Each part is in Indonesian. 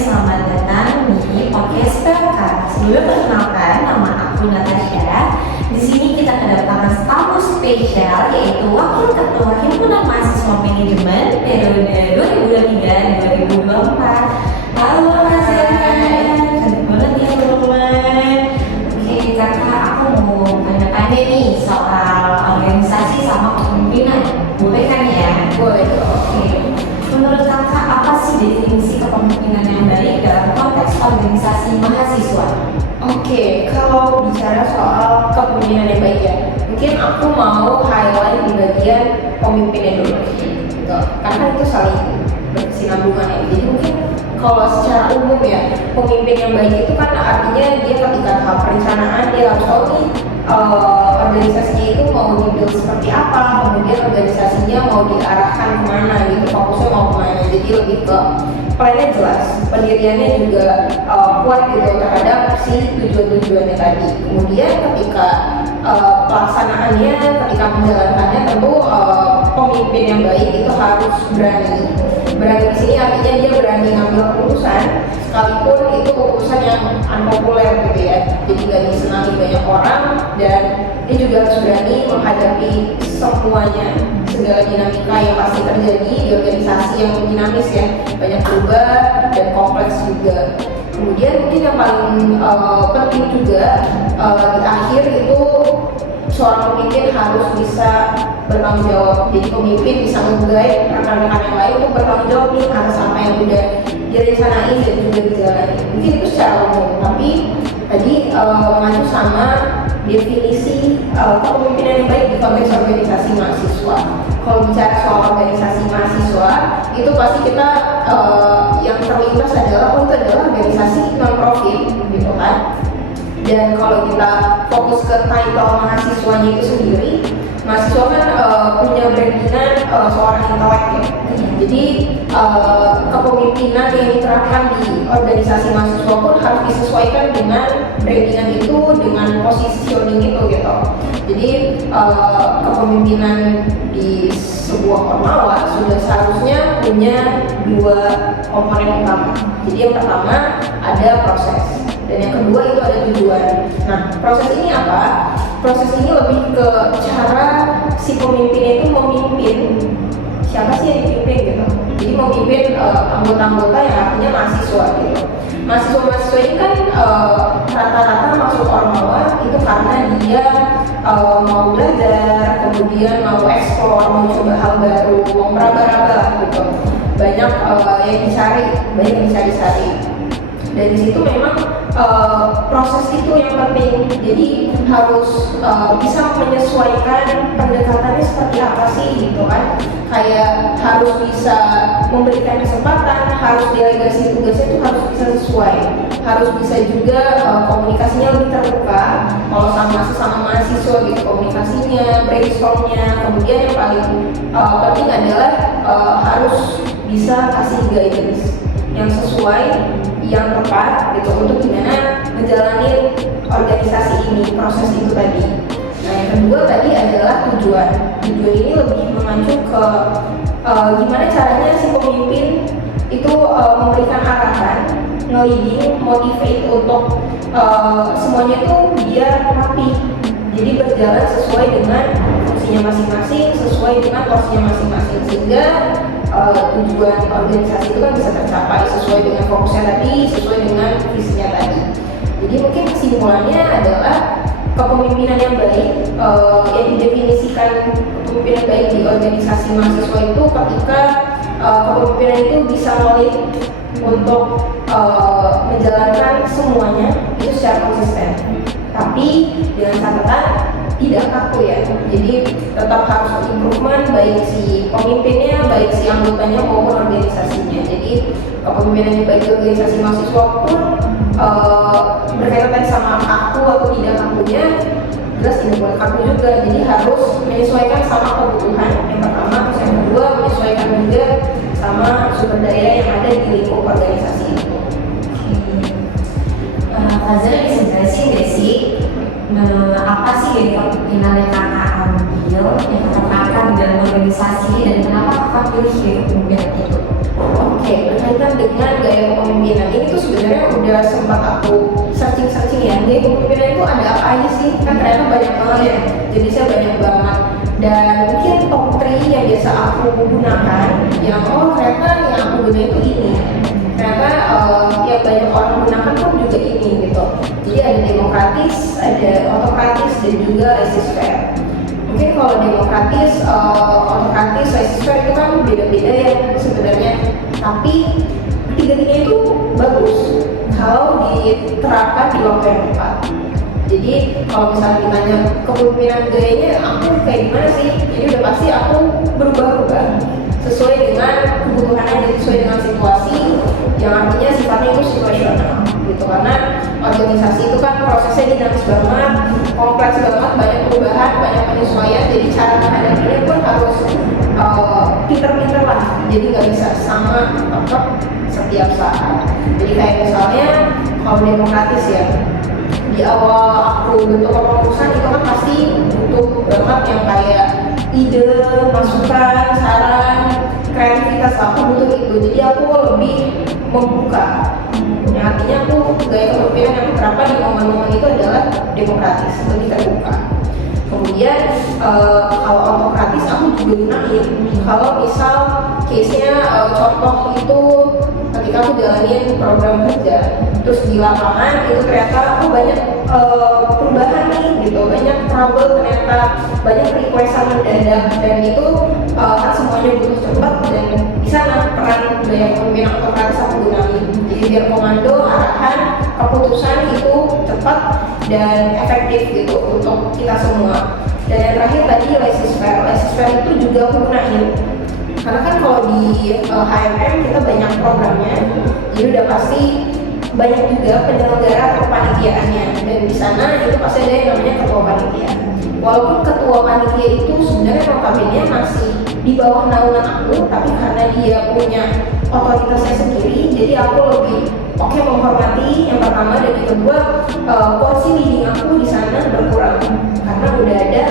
selamat datang di podcast PLK. Sebelum perkenalkan, nama aku Natasha. Di sini kita kedatangan tamu spesial, yaitu Wakil Ketua Himpunan Mahasiswa Manajemen periode 2023-2024. Halo Mas Zan, cantik banget ya teman-teman. Oke kakak, aku mau tanya-tanya nih soal organisasi sama kepemimpinan. Boleh kan ya? Boleh. Oke. Menurut kakak, apa sih definisi kepemimpinan yang baik dalam konteks organisasi mahasiswa? Oke, kalau bicara soal kepemimpinan yang baik ya, mungkin aku mau highlight di bagian pemimpinnya dulu gitu. Karena itu saling berkesinambungan ya. Jadi mungkin kalau secara umum ya, pemimpin yang baik itu kan artinya dia ketika tahap perencanaan dia harus tahu nih organisasinya itu mau dibuild seperti apa, kemudian organisasinya mau diarahkan kemana gitu, fokusnya mau kemana. Jadi lebih ke plannya jelas, pendiriannya juga kuat gitu terhadap si tujuan-tujuannya tadi. Kemudian ketika pelaksanaannya, ketika menjalankannya tentu pemimpin yang baik itu harus berani. Berani di sini artinya dia berani ngambil keputusan, sekalipun itu keputusan yang unpopuler gitu ya. Jadi gak disenangi banyak orang, dan dia juga harus berani menghadapi semuanya, segala dinamika yang pasti terjadi di organisasi yang dinamis ya, banyak berubah dan kompleks juga. Kemudian mungkin yang paling penting juga di akhir itu seorang pemimpin harus bisa bertanggung jawab. Jadi pemimpin bisa nge-guide rekan-rekan yang lain untuk bertanggung jawab nih atas apa yang udah direncanain dan juga dijalani. Mungkin itu secara umum, tapi tadi mengacu sama definisi kepemimpinan yang baik di konteks organisasi mahasiswa. Kalau bicara soal organisasi mahasiswa, itu pasti kita yang terlintas adalah itu adalah organisasi non-profit gitu kan. Dan kalau kita fokus ke title mahasiswanya itu sendiri, mahasiswa kan punya brandingan seorang intelek ya. Jadi kepemimpinan yang diterapkan di organisasi mahasiswa pun harus disesuaikan dengan brandingan itu, dengan positioning itu gitu. Jadi kepemimpinan di sebuah ormawa sudah seharusnya punya dua komponen utama. Jadi yang pertama ada proses, dan yang kedua itu ada tujuan. Nah, proses ini apa? Proses ini lebih ke cara si pemimpinnya itu memimpin siapa sih yang dipimpin gitu. Jadi memimpin anggota-anggota yang artinya mahasiswa gitu. Mahasiswa-mahasiswa ini kan rata-rata masuk ormawa itu karena dia mau belajar, kemudian mau eksplor, mau coba hal baru, mau meraba-raba gitu. Banyak yang dicari, banyak yang dicari-cari. Dari situ memang proses itu yang penting. Jadi harus bisa menyesuaikan pendekatannya seperti apa sih gitu kan. Kayak harus bisa memberikan kesempatan, harus delegasi tugasnya itu harus bisa sesuai. Harus bisa juga komunikasinya lebih terbuka. Kalau sama mahasiswa gitu, komunikasinya, brainstormnya. Kemudian yang paling penting adalah harus bisa kasih guidance yang sesuai, yang tepat gitu untuk gimana ngejalanin organisasi ini, proses itu tadi. Nah yang kedua tadi adalah tujuan. Tujuan ini lebih mengacu ke gimana caranya si pemimpin itu memberikan arahan, nge-leading, motivate untuk semuanya itu biar rapi. Jadi berjalan sesuai dengan fungsinya masing-masing, sesuai dengan porsinya masing-masing, sehingga tujuan organisasi itu kan bisa tercapai sesuai dengan fokusnya tadi, sesuai dengan visinya tadi. Jadi mungkin kesimpulannya adalah kepemimpinan yang baik yang didefinisikan kepemimpinan baik di organisasi mahasiswa itu ketika kepemimpinan itu bisa solid untuk menjalankan semuanya itu secara konsisten. Tapi dengan catatan tidak kaku ya, jadi tetap harus improvement baik si pemimpinnya, baik si anggotanya maupun organisasinya. Jadi kepemimpinan yang baik di organisasi mahasiswa pun berkaitan sama kaku atau tidak kakunya, jelas ini buat kaku juga. Jadi harus menyesuaikan sama kebutuhan yang pertama, terus yang kedua menyesuaikan juga sama sumber daya yang ada di lingkup organisasi itu. Fazal bisa jelasin nggak sih apa sih dari kepemimpinan yang kakak ambil, yang kakak terapkan di dalam organisasi, dan kenapa kakak pilih dari kepemimpinan itu? Oke, berkaitan dengan gaya kepemimpinan ini sempat aku searching ya, gaya kepemimpinan itu ada apa aja sih, kan ternyata banyak banget ya, jadi saya banyak banget. Dan mungkin top 3 yang biasa aku gunakan, yang ternyata yang aku gunakan itu ini, ternyata yang banyak orang gunakan pun juga ini gitu. Jadi ada demokratis, ada otokratis, dan juga laissez-faire. Mungkin kalau demokratis, otokratis, laissez-faire itu kan beda-beda ya sebenarnya, tapi tiga-tiga itu bagus kalau diterapkan di waktu yang tepat. Jadi kalau misalnya ditanya kepemimpinan gayanya aku kayak gimana sih, jadi udah pasti aku berubah-ubah sesuai dengan kebutuhannya dan sesuai dengan situasi, yang artinya sifatnya itu situasional gitu. Karena organisasi itu kan prosesnya dinamis banget, kompleks banget, banyak perubahan, banyak penyesuaian, jadi cara menghadapinya pun harus pinter-pinter lah, jadi nggak bisa sama setiap saat. Jadi kayak misalnya kalau demokratis ya, di awal aku bentuk kepengurusan itu kan pasti butuh banget yang kayak ide, masukan, saran, kreativitas, aku butuh itu. Jadi aku lebih membuka. Yang artinya aku gaya kepemimpinan yang aku terapkan di momen-momen itu adalah demokratis, lebih terbuka. Kemudian kalau otokratis aku juga gunain. Kalau misal case-nya contoh itu ketika aku jalanin program kerja, terus di lapangan itu ternyata aku banyak perubahan nih gitu, banyak trouble, ternyata banyak requestan mendadak, dan itu kan semuanya butuh cepat, dan di sana peran gaya kepemimpinan otokratis aku gunain. Jadi biar komando, arahan, keputusan itu cepat dan efektif gitu untuk kita semua. Dan yang terakhir tadi laissez-faire. Laissez-faire itu juga aku gunain karena kan kalau di HMM kita banyak programnya, jadi udah pasti banyak juga penyelenggara atau panitiaannya, dan di sana itu pasti ada yang namanya ketua panitia. Walaupun ketua panitia itu sebenarnya notabene masih di bawah naungan aku, tapi karena dia punya otoritasnya sendiri, jadi aku lebih menghormati yang pertama, dan yang kedua porsi leading aku di sana berkurang karena udah ada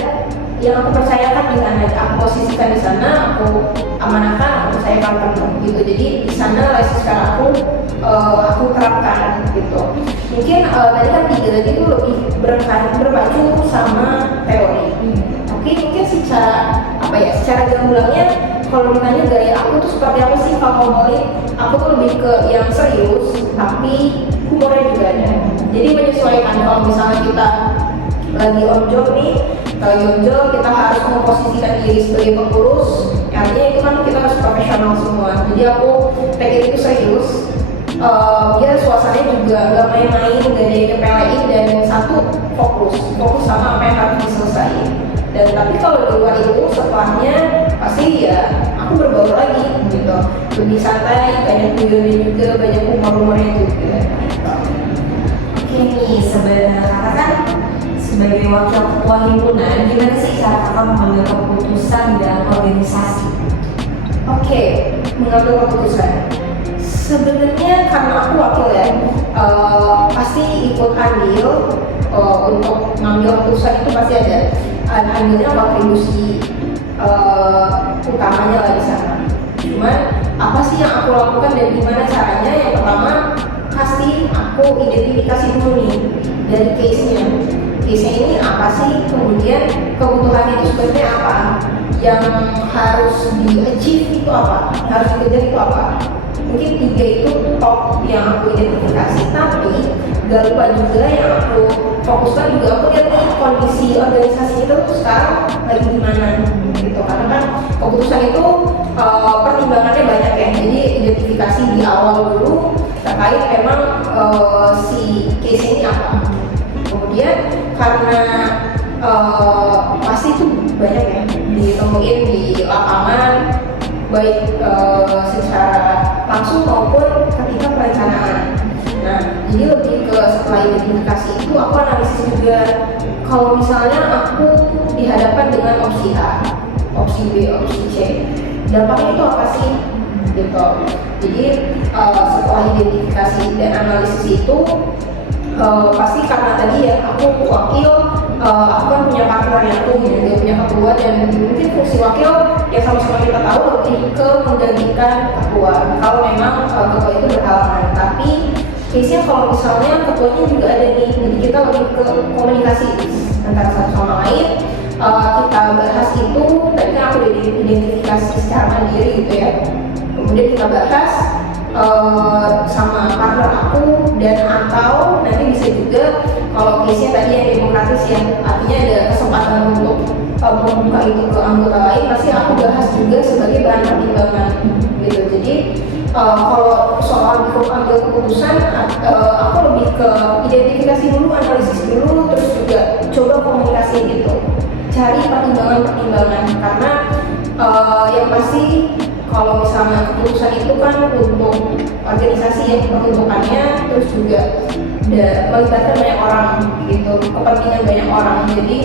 yang aku percayakan di sana, aku posisikan di sana, aku amanahkan, aku percayakan penuh gitu. Jadi di sana laissez-faire aku terapkan gitu. Mungkin tadi kan tiga tadi itu lebih berpacu sama teori. Tapi mungkin secara gamblangnya kalau ditanya gaya aku tuh seperti apa sih, kalau ngomongin aku tuh lebih ke yang serius tapi humornya juga ada. Jadi menyesuaikan, kalau misalnya kita lagi on job nih, lagi on job kita harus memposisikan diri sebagai pengurus, artinya itu kan kita harus profesional semua. Jadi aku pengen itu serius, biar suasananya juga gak main-main, gak ada yang nyepelein, dan satu fokus sama apa yang harus diselesaikan. Dan tapi kalau di luar itu setelahnya pasti ya aku berbaur lagi gitu, lebih santai, banyak guyonnya juga, banyak humor-humornya juga. Oke nih, sebenarnya kakak kan sebagai wakil ketua himpunan, gimana sih cara kakak mengambil keputusan dalam organisasi? Oke, mengambil keputusan. Sebenarnya karena aku wakil ya, pasti ikut andil untuk mengambil keputusan, itu pasti ada andilnya kontribusi utamanya lah di sana. Cuman apa sih yang aku lakukan dan gimana caranya? Yang pertama pasti aku identifikasi dulu nih dari case-nya. Case-nya ini apa sih? Kemudian kebutuhannya itu sebenarnya apa? Yang harus di-achieve itu apa? Harus dikejar itu apa? Mungkin tiga itu top yang aku identifikasi, tapi gak lupa juga yang aku fokuskan juga, aku lihat nih kondisi organisasi itu sekarang lagi gimana gitu. Karena kan keputusan itu pertimbangannya banyak ya, jadi identifikasi di awal dulu terkait memang si case ini apa. Kemudian karena pasti itu banyak ya ditemuin di lapangan, baik secara langsung maupun ketika perencanaan. Nah, jadi lebih ke setelah identifikasi itu aku analisis juga. Kalau misalnya aku dihadapkan dengan opsi A, opsi B, opsi C, dampaknya itu apa sih? Gitu. Jadi setelah identifikasi dan analisis itu pasti karena tadi ya aku wakil, aku kan punya partner yang aku juga punya ketua, dan mungkin fungsi wakil yang sama-sama kita tahu lebih ke menggantikan ketua kalau memang ketua itu berhalangan. Tapi case-nya kalau misalnya ketuanya juga ada nih, jadi kita lebih ke komunikasi antara satu sama lain. Kita bahas itu, tadi kan aku udah identifikasi secara mandiri gitu ya. Kemudian kita bahas sama partner aku, dan atau nanti bisa juga kalau case-nya tadi yang demokratis yang artinya ada kesempatan untuk membuka itu ke anggota lain, pasti aku bahas juga sebagai bahan pertimbangan gitu. Jadi kalau soal ambil keputusan, aku lebih ke identifikasi dulu, analisis dulu, terus juga coba komunikasi gitu, cari pertimbangan-pertimbangan, karena yang pasti kalau misalnya keputusan itu kan untuk organisasi yang peruntukannya, terus juga melibatkan banyak orang gitu, kepentingan banyak orang, jadi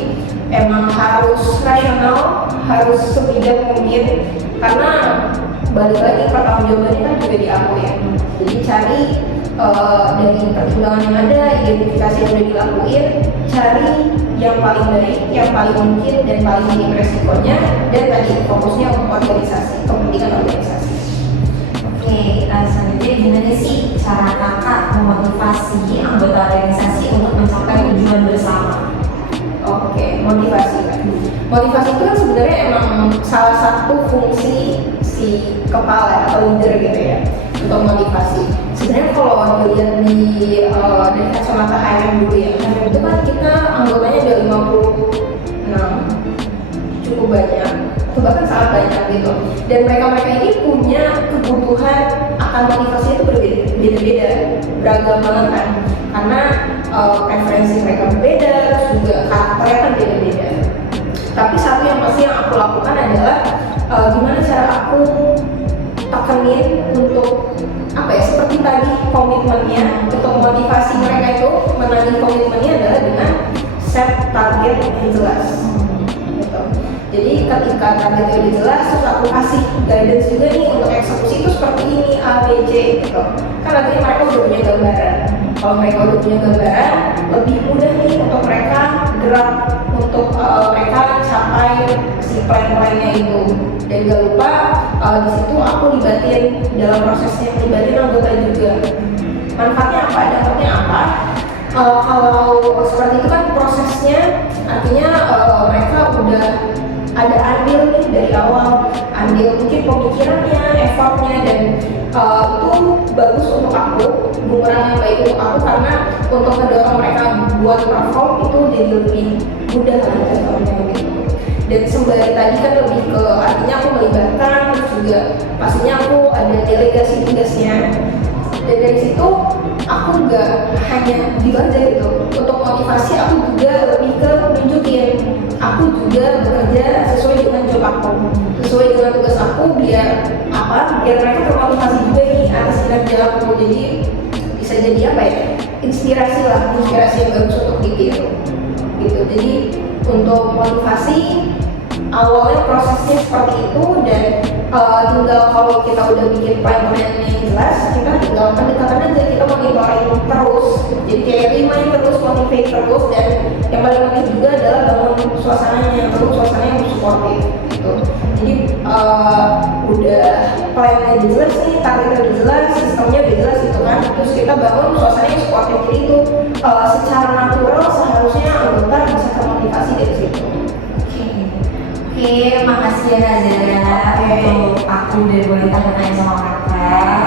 emang harus rasional, harus sebijak mungkin, karena balik lagi pertanggungjawabannya kan juga di aku ya. Jadi cari dari pertimbangan yang ada, identifikasi yang udah dilakuin, cari yang paling baik, yang paling mungkin dan paling minim resikonya, dan tadi fokusnya untuk organisasi, kepentingan organisasi. Oke, selanjutnya gimana sih cara kakak memotivasi anggota organisasi untuk mencapai tujuan bersama? Oke, motivasi kan. Motivasi itu kan sebenarnya emang salah satu fungsi si kepala atau leader gitu ya, untuk motivasi. Sebenarnya kalau dilihat dari kacamata HRM dulu ya, HRM itu kan kita anggotanya ada 56, cukup banyak, atau bahkan sangat banyak gitu. Dan mereka ini punya kebutuhan akan motivasi itu berbeda-beda, beragam banget kan, karena preferensi mereka berbeda, terus juga karakternya kan beda-beda. Tapi satu yang pasti yang aku lakukan adalah gimana cara aku tekenin untuk seperti tadi komitmennya, untuk motivasi mereka itu menagih komitmennya adalah dengan set target yang jelas gitu. Jadi ketika targetnya udah jelas, terus aku kasih guidance juga nih untuk eksekusi itu seperti ini A, B, C gitu. Kan artinya mereka udah punya gambaran. Kalau mereka udah punya gambaran, lebih mudah nih untuk mereka gerak, untuk mereka capai si plan-plannya itu. Dan gak lupa di situ aku libatin dalam prosesnya, libatin anggota juga. Manfaatnya apa? Dampaknya apa? Kalau seperti itu kan prosesnya, artinya mereka udah ada andil nih dari awal, andil mungkin pemikirannya, effortnya, dan itu bagus untuk aku, bumerang yang baik untuk aku, karena untuk mendorong mereka buat perform itu jadi lebih mudah lah contohnya gitu. Dan sembari tadi kan lebih ke artinya aku melibatkan, terus juga pastinya aku ada delegasi tugasnya. Dan dari situ aku nggak hanya gitu aja gitu. Untuk motivasi aku juga lebih ke nunjukin aku juga bekerja sesuai dengan job aku, sesuai dengan tugas aku, biar mereka termotivasi juga nih atas kinerja aku. Jadi bisa jadi inspirasi yang bagus untuk ditiru gitu. Jadi untuk motivasi awalnya prosesnya seperti itu, dan tinggal kalau kita udah bikin plan-plannya jelas, kita tinggal pendekatan aja, kita monitoring terus, jadi kayak remind terus, motivate terus, dan yang paling penting juga adalah bangun suasananya yang supportive gitu. Jadi udah plannya jelas nih, targetnya udah jelas, sistemnya udah jelas gitu kan, terus kita bangun suasananya supportive. Jadi itu secara natural seharusnya anggota bisa termotivasi dari situ. Oke, makasih ya Nazira. Untuk aku udah boleh tanya-tanya sama kakak.